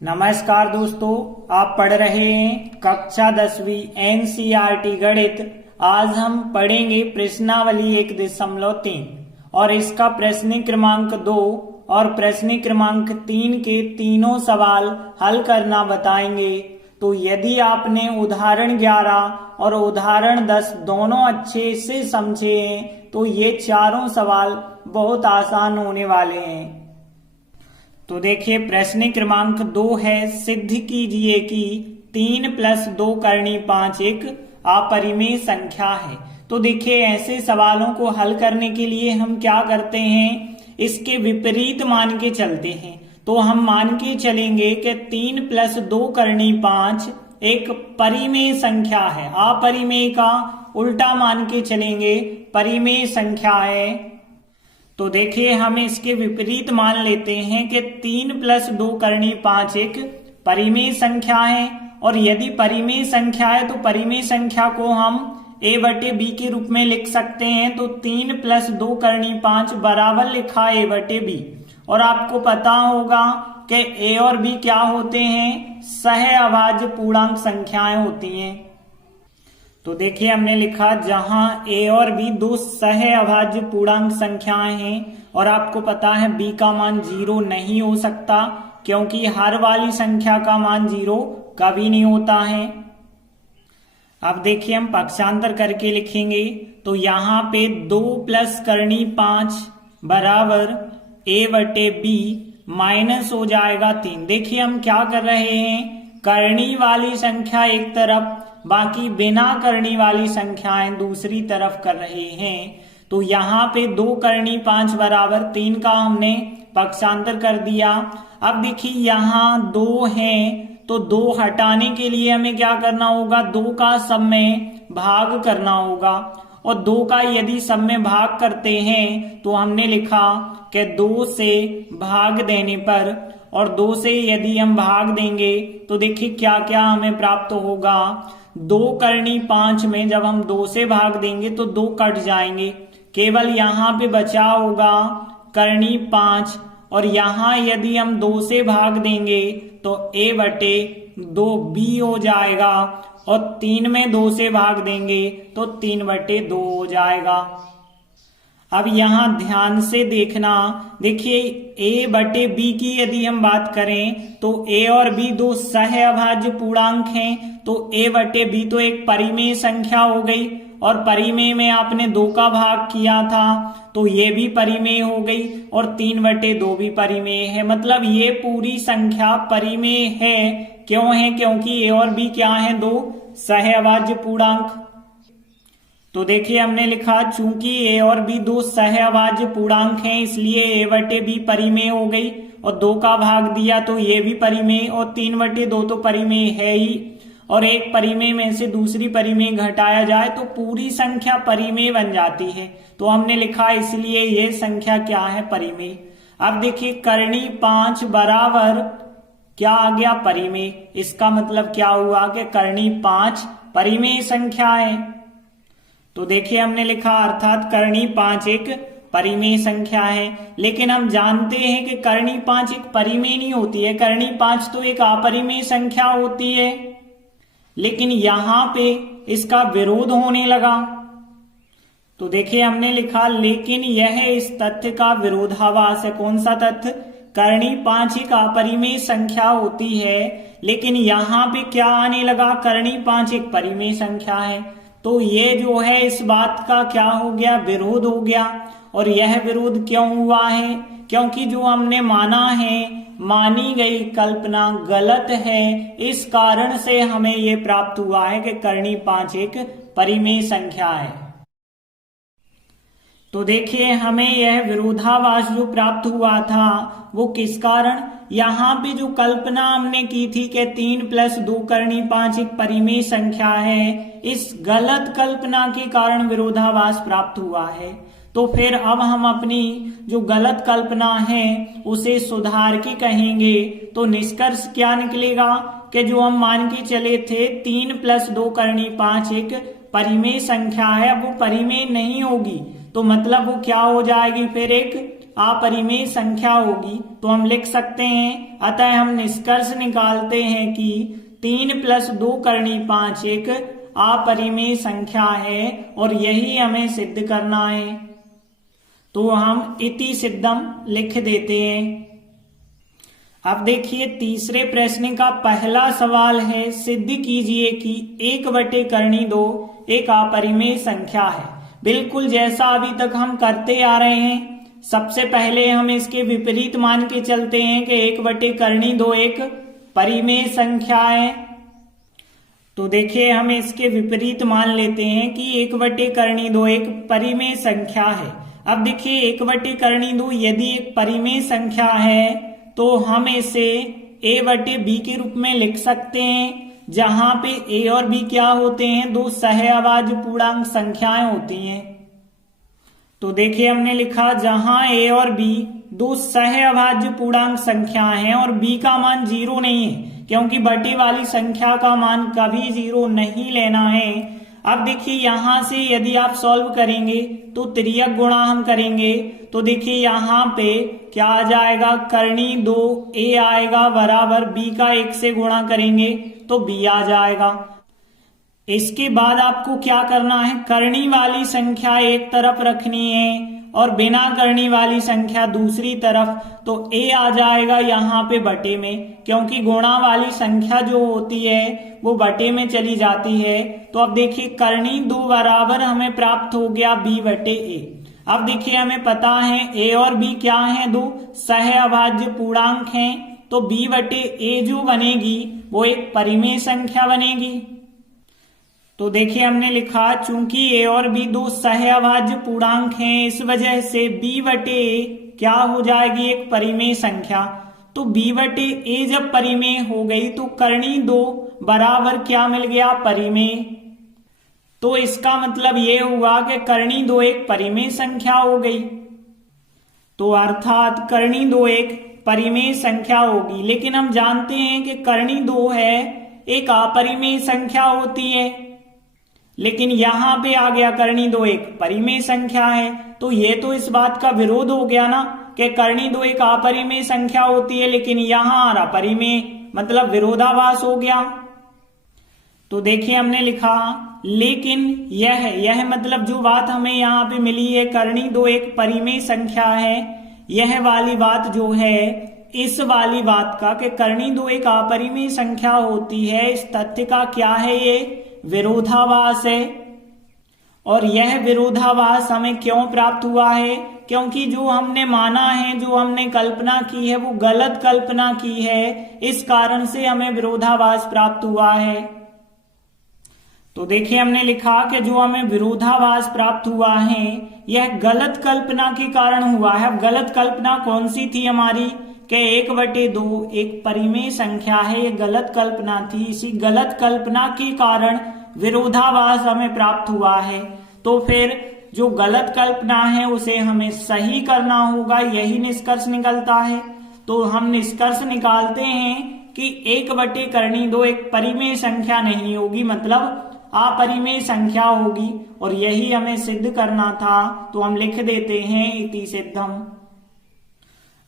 नमस्कार दोस्तों, आप पढ़ रहे हैं कक्षा 10वीं एनसीईआरटी गणित। आज हम पढ़ेंगे प्रश्नावली 1.3 और इसका प्रश्न क्रमांक 2 और प्रश्न क्रमांक 3 के तीनों सवाल हल करना बताएंगे। तो यदि आपने उदाहरण 11 और उदाहरण 10 दोनों अच्छे से समझे हैं तो ये चारों सवाल बहुत आसान होने वाले हैं। तो देखिए, प्रश्न क्रमांक 2 है, सिद्ध कीजिए कि 3 + 2 करनी 5 एक अपरिमेय संख्या है। तो देखिए, ऐसे सवालों को हल करने के लिए हम क्या करते हैं, इसके विपरीत मान के चलते हैं। तो हम मान के चलेंगे कि 3 + 2 करनी 5 एक परिमेय संख्या है। अपरिमेय का उल्टा मान के चलेंगे, परिमेय संख्या है। तो देखिए, हम इसके विपरीत मान लेते हैं कि 3 + 2 करनी 5 एक परिमेय संख्या है। और यदि परिमेय संख्या है तो परिमेय संख्या को हम a/b के रूप में लिख सकते हैं। तो 3 + 2 करनी 5 बराबर लिखा a/b। और आपको पता होगा कि a और b क्या होते हैं, सहअभाज्य पूर्णांक संख्याएं होती हैं। तो देखिए, हमने लिखा जहां a और b दो सहअभाज्य पूर्णांक संख्याएं हैं और आपको पता है b का मान 0 नहीं हो सकता, क्योंकि हर वाली संख्या का मान 0 कभी नहीं होता है। अब देखिए, हम पक्षांतर करके लिखेंगे। तो यहाँ पे 2 + करनी 5 बराबर a/b माइनस हो जाएगा 3। देखिए, हम क्या कर रहे हैं, करनी वाली संख्या एक तरफ, बाकी बिना करनी वाली संख्याएं दूसरी तरफ कर रहे हैं। तो यहाँ पे 2 करनी 5 बराबर 3 का हमने पक्षांतर कर दिया। अब देखिए, यहाँ 2 है तो 2 हटाने के लिए हमें क्या करना होगा, 2 का सब में भाग करना होगा। और 2 का यदि सब में भाग करते हैं तो हमने लिखा कि 2 से भाग देने पर, और 2 से यदि हम भाग देंगे तो देखिए क्या क्या हमें प्राप्त होगा। 2 करनी 5 में जब हम 2 से भाग देंगे तो 2 कट जाएंगे, केवल यहाँ पे बचा होगा करनी 5। और यहाँ यदि हम 2 से भाग देंगे तो a/2b हो जाएगा, और 3 में 2 से भाग देंगे तो 3/2 हो जाएगा। अब यहाँ ध्यान से देखना, देखिए a/b की यदि हम बात करें तो a और b दो सहअभाज्य पूर्णांक हैं। तो a/b तो एक परिमेय संख्या हो गई, और परिमेय में आपने 2 का भाग किया था तो ये भी परिमेय हो गई, और 3/2 भी परिमेय है। मतलब ये पूरी संख्या परिमेय है। क्यों है, क्योंकि a और b क्या है, दो सहअभाज्य पूर्णांक। तो देखिए, हमने लिखा चूंकि a और b दो सहअभाज्य पूर्णांक हैं इसलिए a/b परिमेय हो गई, और 2 का भाग दिया तो ये भी परिमेय, और 3/2 तो परिमेय है ही। और एक परिमेय में से दूसरी परिमेय घटाया जाए तो पूरी संख्या परिमेय बन जाती है। तो हमने लिखा इसलिए ये संख्या क्या है, परिमेय। अब देखिए, करनी 5 बराबर क्या आ गया, परिमेय। इसका मतलब क्या हुआ कि करनी 5 परिमेय संख्या है। तो देखिए, हमने लिखा अर्थात करनी 5 एक परिमेय संख्या है। लेकिन हम जानते हैं कि करनी 5 एक परिमेय नहीं होती है, करनी 5 तो एक अपरिमेय संख्या होती है। लेकिन यहाँ पे इसका विरोध होने लगा। तो देखिए, हमने लिखा लेकिन यह इस तथ्य का विरोधाभास है। कौन सा तथ्य, करनी 5 एक अपरिमेय संख्या होती है, लेकिन यहाँ पे क्या आने लगा, करनी 5 एक परिमेय संख्या है। तो ये जो है इस बात का क्या हो गया, विरोध हो गया। और यह विरोध क्यों हुआ है, क्योंकि जो हमने माना है, मानी गई कल्पना गलत है। इस कारण से हमें ये प्राप्त हुआ है कि करनी 5 एक परिमेय संख्या है। तो देखिए, हमें यह विरोधाभास जो प्राप्त हुआ था वो किस कारण, यहाँ पे जो कल्पना हमने की थी कि 3 + 2 करनी 5 एक परिमेय संख्या है, इस गलत कल्पना के कारण विरोधाभास प्राप्त हुआ है। तो फिर अब हम अपनी जो गलत कल्पना है उसे सुधार के कहेंगे। तो निष्कर्ष क्या निकलेगा कि जो हम मान के चले थे 3 + 2 करनी 5 एक परिमेय संख्या है, वो परिमेय नहीं होगी। तो मतलब वो क्या हो जाएगी, फिर एक अपरिमेय संख्या होगी। तो हम लिख सकते हैं, अतः हम निष्कर्ष निकालते हैं कि 3 + 2 करनी 5 एक अपरिमेय संख्या है और यही हमें सिद्ध करना है। तो हम इति सिद्धम लिख देते हैं। अब देखिए तीसरे प्रश्न का पहला सवाल है, सिद्ध कीजिए कि 1/2 एक अपरिमेय संख्या है। बिल्कुल जैसा अभी तक हम करते आ रहे हैं। सबसे पहले हम इसके विपरीत मान के चलते हैं कि 1/2 एक परिमेय संख्या है। तो देखिए हम इसके विपरीत मान लेते हैं कि 1/2 एक परिमेय संख्या है। अब देखिए 1/2 यदि एक परिमेय संख्या है तो हम इसे a/b के रूप में लिख सकते हैं, जहां पे a और b क्या होते हैं, दो सहअभाज्य पूर्णांक संख्याएं होती हैं। तो देखिए हमने लिखा जहां a और b दो सहअभाज्य पूर्णांक संख्याएं हैं और b का मान 0 नहीं है, क्योंकि बटे वाली संख्या का मान कभी 0 नहीं लेना है। अब देखिए यहां से यदि आप सॉल्व करेंगे तो तिर्यक गुणा हम करेंगे। तो देखिए यहाँ पे क्या आ जाएगा, करनी 2a आएगा बराबर b का 1 से गुणा करेंगे तो b आ जाएगा। इसके बाद आपको क्या करना है, करनी वाली संख्या एक तरफ रखनी है और बिना करनी वाली संख्या दूसरी तरफ। तो a आ जाएगा यहाँ पे बटे में, क्योंकि गुणा वाली संख्या जो होती है वो बटे में चली जाती है। तो अब देखिए करनी 2 बराबर हमें प्राप्त हो गया b/a। अब देखिए हमें पता है a और b क्या हैं, दो सहअभाज्य पूर्णांक हैं। तो b/a जो बनेगी वो एक परिमेय संख्या बनेगी। तो देखिए हमने लिखा चूंकि a और b दो सहअभाज्य पूर्णांक हैं, इस वजह से b/a क्या हो जाएगी, एक परिमेय संख्या। तो b/a जब परिमेय हो गई तो करनी 2 बराबर क्या मिल गया, परिमेय। तो इसका मतलब ये हुआ कि करनी 2 एक परिमेय संख्या हो गई। तो अर्थात करनी 2 एक परिमेय संख्या होगी। लेकिन हम जानते हैं कि करनी 2 है एक अपरिमेय संख्या होती है, लेकिन यहां पे आ गया करनी 2 एक परिमेय संख्या है। तो ये तो इस बात का विरोध हो गया ना कि करनी 2 एक अपरिमेय संख्या होती है लेकिन यहां आ रहा परिमेय, मतलब विरोधाभास हो गया। तो देखिए हमने लिखा लेकिन यह मतलब जो बात हमें यहाँ पे मिली है, करनी 2 एक परिमेय संख्या है, यह वाली बात जो है इस वाली बात का कि करनी 2 एक अपरिमेय संख्या होती है, इस तथ्य का क्या है, ये विरोधाभास है। और यह विरोधाभास हमें क्यों प्राप्त हुआ है, क्योंकि जो हमने माना है, जो हमने कल्पना की है वो गलत कल्पना की है, इस कारण से हमें विरोधाभास प्राप्त हुआ है। तो देखिए हमने लिखा कि जो हमें विरोधाभास प्राप्त हुआ है यह गलत कल्पना के कारण हुआ है। अब गलत कल्पना कौन सी थी हमारी, कि 1/2 एक परिमेय संख्या है, ये गलत कल्पना थी। इसी गलत कल्पना के कारण विरोधाभास हमें प्राप्त हुआ है। तो फिर जो गलत कल्पना है उसे हमें सही करना होगा, यही निष्कर्ष निकलता है। तो हम निष्कर्ष निकालते हैं कि 1/2 एक परिमेय संख्या नहीं होगी, मतलब अपरिमेय संख्या होगी, और यही हमें सिद्ध करना था। तो हम लिख देते हैं इति सिद्धम।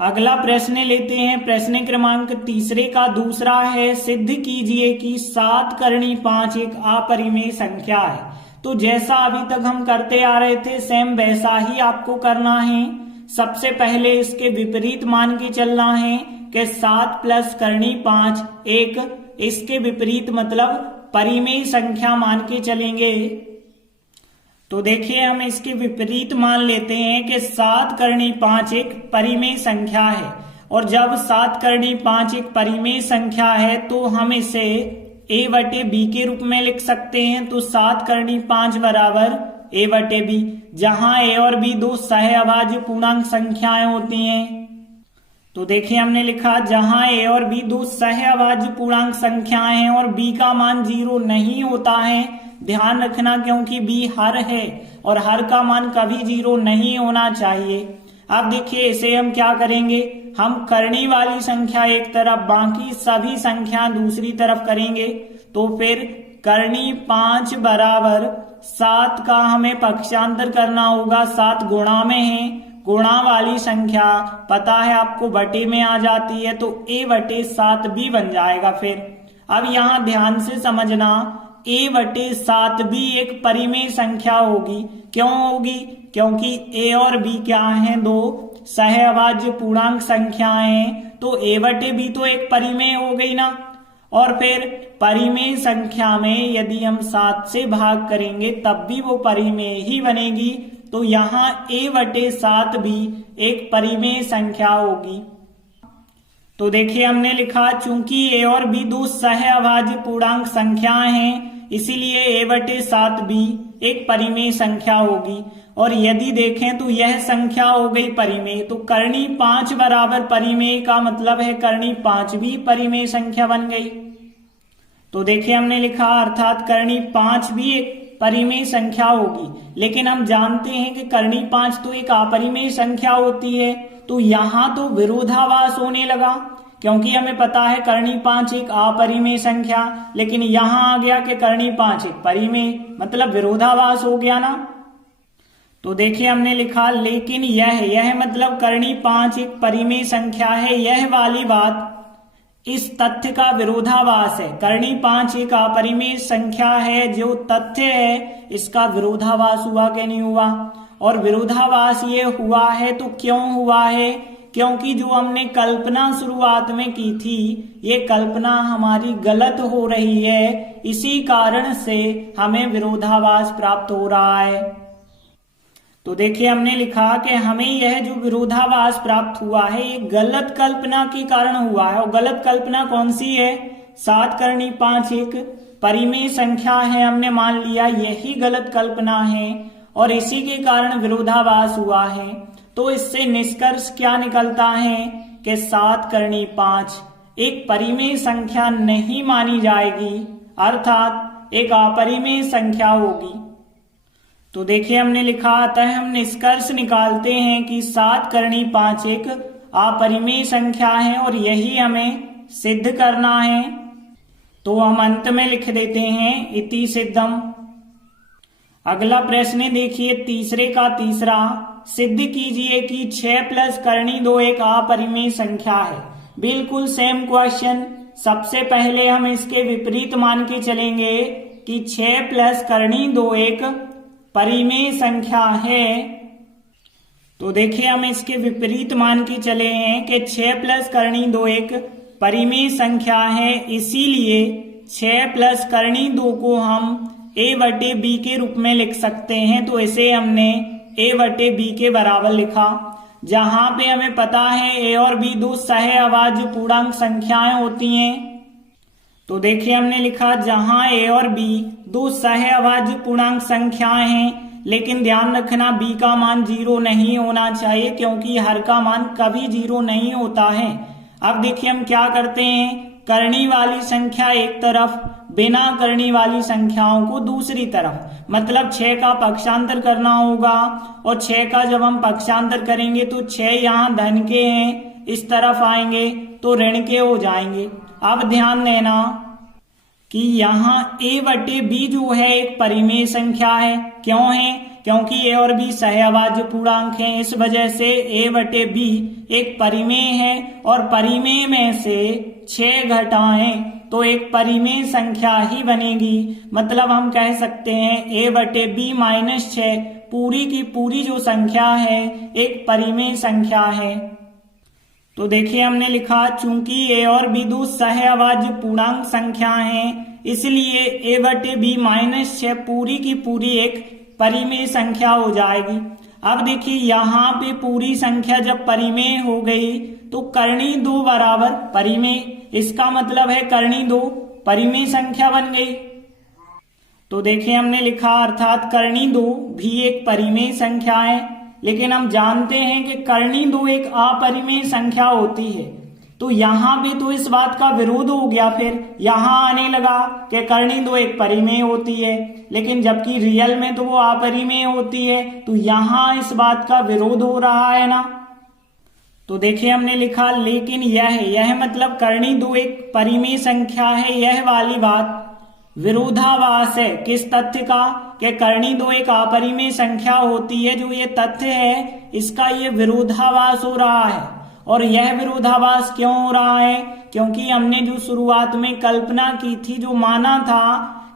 अगला प्रश्न लेते हैं, प्रश्न क्रमांक 3 का दूसरा है, सिद्ध कीजिए कि 7 करनी 5 एक अपरिमेय संख्या है। तो जैसा अभी तक हम करते आ रहे थे सेम वैसा ही आपको करना है। सबसे पहले इसके विपरीत मान के चलना है कि 7 + करनी 5 एक, इसके विपरीत मतलब परिमेय संख्या मान के चलेंगे। तो देखिए हम इसके विपरीत मान लेते हैं कि 7 करनी 5 एक परिमेय संख्या है, और जब 7 करनी 5 एक परिमेय संख्या है तो हम इसे a/b के रूप में लिख सकते हैं। तो 7 करनी 5 बराबर a/b, जहां a और b दो सहअभाज्य पूर्णांक संख्याएं होती हैं। तो देखिए हमने लिखा जहां a और b दो सहअभाज्य पूर्णांक संख्याएं हैं और b का मान 0 नहीं होता है, ध्यान रखना, क्योंकि b हर है और हर का मान कभी 0 नहीं होना चाहिए। अब देखिए इसे हम क्या करेंगे, हम करनी वाली संख्या एक तरफ, बाकी सभी संख्या दूसरी तरफ करेंगे। तो फिर करनी 5 बराबर 7 का हमें पक्षांतर करना होगा, 7 गुणा में है गुणा वाली संख्या पता है आपको बटे में आ जाती है, तो a/7 भी बन जाएगा। फिर अब यहां ध्यान से समझना, a/7 भी एक परिमेय संख्या होगी। क्यों होगी? क्योंकि a और b क्या हैं? दो सहअभाज्य पूर्णांक संख्याएं, तो a/b तो एक परिमेय हो गई ना। और फिर परिमेय संख्या में यदि हम 7 से भाग करेंगे तब भी वो परिमेय ही बनेगी, तो यहाँ a/7 भी एक परिमेय संख्या होगी। तो देखिए हमने लिखा, चूंकि a और b दो सहअभाज्य पूर्णांक संख्याएं हैं, इसीलिए a/7 भी एक परिमेय संख्या होगी। और यदि देखें तो यह संख्या हो गई परिमेय, तो करनी 5 बराबर परिमेय का मतलब है करनी 5 भी परिमेय संख्या बन गई। तो देखिए हमने लिखा, अर्थात करनी 5 भी एक परिमेय संख्या होगी। लेकिन हम जानते हैं कि करनी 5 तो एक अपरिमेय संख्या होती है, तो यहां तो विरोधाभास होने लगा, क्योंकि हमें पता है करनी 5 एक अपरिमेय संख्या, लेकिन यहां आ गया कि करनी 5 एक परिमेय, मतलब विरोधाभास हो गया ना। तो देखिए हमने लिखा, लेकिन यह मतलब करनी 5 एक परिमेय संख्या है, यह वाली बात इस तथ्य का विरोधाभास है। करनी 5 एक अपरिमेय संख्या है, जो तथ्य है इसका विरोधाभास हुआ कि नहीं हुआ? और विरोधाभास ये हुआ है तो क्यों हुआ है? क्योंकि जो हमने कल्पना शुरुआत में की थी, ये कल्पना हमारी गलत हो रही है, इसी कारण से हमें विरोधाभास प्राप्त हो रहा है। तो देखिए हमने लिखा कि हमें यह जो विरोधाभास प्राप्त हुआ है ये गलत कल्पना के कारण हुआ है। और गलत कल्पना कौन सी है? 7 करनी 5 एक परिमेय संख्या है, हमने मान लिया, यही गलत कल्पना है और इसी के कारण विरोधाभास हुआ है। तो इससे निष्कर्ष क्या निकलता है कि 7 करनी 5 एक परिमेय संख्या नहीं मानी जाएगी, अर्थात एक अपरिमेय संख्या होगी। तो देखिए हमने लिखा, अतः हम निष्कर्ष निकालते हैं कि 7 करनी 5 एक अपरिमेय संख्या है और यही हमें सिद्ध करना है। तो हम अंत में लिख देते हैं इति सिद्धम। अगला प्रश्न देखिए, तीसरे का तीसरा, सिद्ध कीजिए कि 6 प्लस करनी 2 एक अपरिमेय संख्या है। बिल्कुल सेम क्वेश्चन। सबसे पहले हम इसके विपरीत मान के चलेंगे कि 6 प्लस करनी 2 एक परिमेय संख्या है। तो देखिए हम इसके विपरीत मान के चले हैं कि 6 प्लस करनी 2 एक परिमेय संख्या है, इसीलिए 6 प्लस करनी 2 को हम a/b के रूप में लिख सकते हैं। तो इसे हमने a/b के बराबर लिखा, जहां पे हमें पता है a और b दो सहअभाज्य पूर्णांक संख्याएं होती हैं। तो देखिए हमने लिखा, जहां a और b दो सहअभाज्य पूर्णांक संख्याएं हैं, लेकिन ध्यान रखना b का मान 0 नहीं होना चाहिए, क्योंकि हर का मान कभी 0 नहीं होता है। अब देखिए हम क्या करते हैं, करनी वाली संख्या एक तरफ, बिना करनी वाली संख्याओं को दूसरी तरफ, मतलब 6 का पक्षांतर करना होगा। और 6 का जब हम पक्षांतर करेंगे तो 6 यहाँ धन के हैं, इस तरफ आएंगे तो ऋण के हो जाएंगे। अब ध्यान देना कि यहाँ a/b जो है एक परिमेय संख्या है। क्यों है? क्योंकि a और b सहअभाज्य पूर्णांक हैं, इस वजह से a/b एक परिमेय है और परिमेय में से 6 घटाएं तो एक परिमेय संख्या ही बनेगी। मतलब हम कह सकते हैं a/b माइनस 6 पूरी की पूरी जो संख्या है एक परिमेय संख्या है। तो देखिए हमने लिखा, चूंकि a और b दो सहअभाज्य पूर्णांक संख्या हैं, इसलिए a/b माइनस 6 पूरी की पूरी एक परिमेय संख्या हो जाएगी। अब देखिए यहाँ पे पूरी संख्या जब परिमेय हो गई तो करनी 2 बराबर परिमेय, इसका मतलब है करनी 2 परिमेय संख्या बन गई। तो देखिए हमने लिखा, अर्थात करनी 2 भी एक परिमेय संख्या है, लेकिन हम जानते हैं कि करनी 2 एक अपरिमेय संख्या होती है। तो यहाँ भी तो इस बात का विरोध हो गया, फिर यहाँ आने लगा कि करनी 2 एक परिमेय होती है, लेकिन जबकि रियल में तो वो अपरिमेय होती है, तो यहाँ इस बात का विरोध हो रहा है ना। तो देखिए हमने लिखा, लेकिन यह मतलब करनी 2 एक परिमेय संख्या है, यह वाली बात विरोधाभास है किस तथ्य का कि करनी 2 एक अपरिमेय संख्या होती है। जो ये तथ्य है इसका ये विरोधाभास हो रहा है। और यह विरोधाभास क्यों हो रहा है? क्योंकि हमने जो शुरुआत में कल्पना की थी, जो माना था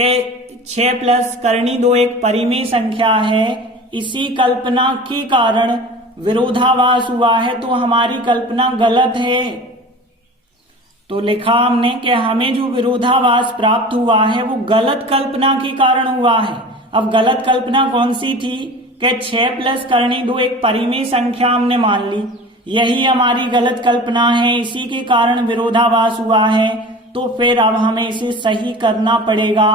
कि 6 प्लस करनी 2 एक परिमेय संख्या है, इसी कल्पना के कारण विरोधाभास हुआ है। तो हमारी कल्पना गलत है। तो लिखा हमने कि हमें जो विरोधाभास प्राप्त हुआ है वो गलत कल्पना के कारण हुआ है। अब गलत कल्पना कौन सी थी कि 6 प्लस करनी 2 एक परिमेय संख्या हमने मान ली। यही हमारी गलत कल्पना है, इसी के कारण विरोधाभास हुआ है। तो फिर अब हमें इसे सही करना पड़ेगा।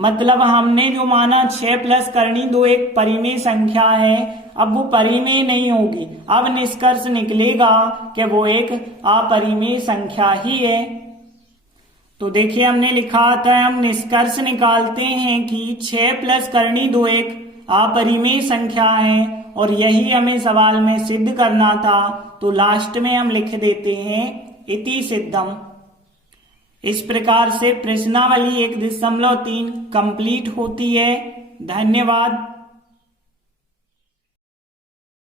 मतलब हमने जो माना 6 प्लस करनी 2 एक परिमेय संख्या है, अब वो परिमेय नहीं होगी। अब निष्कर्ष निकलेगा कि वो एक अपरिमेय संख्या ही है। तो देखिए हमने लिखा था, हम निष्कर्ष निकालते हैं कि 6 प्लस करनी 2 एक अपरिमेय संख्या है और यही हमें सवाल में सिद्ध करना था। तो लास्ट में हम लिख देते हैं इति सिद्धम। इस प्रकार से प्रश्नावली 1.3 कंप्लीट होती है। धन्यवाद।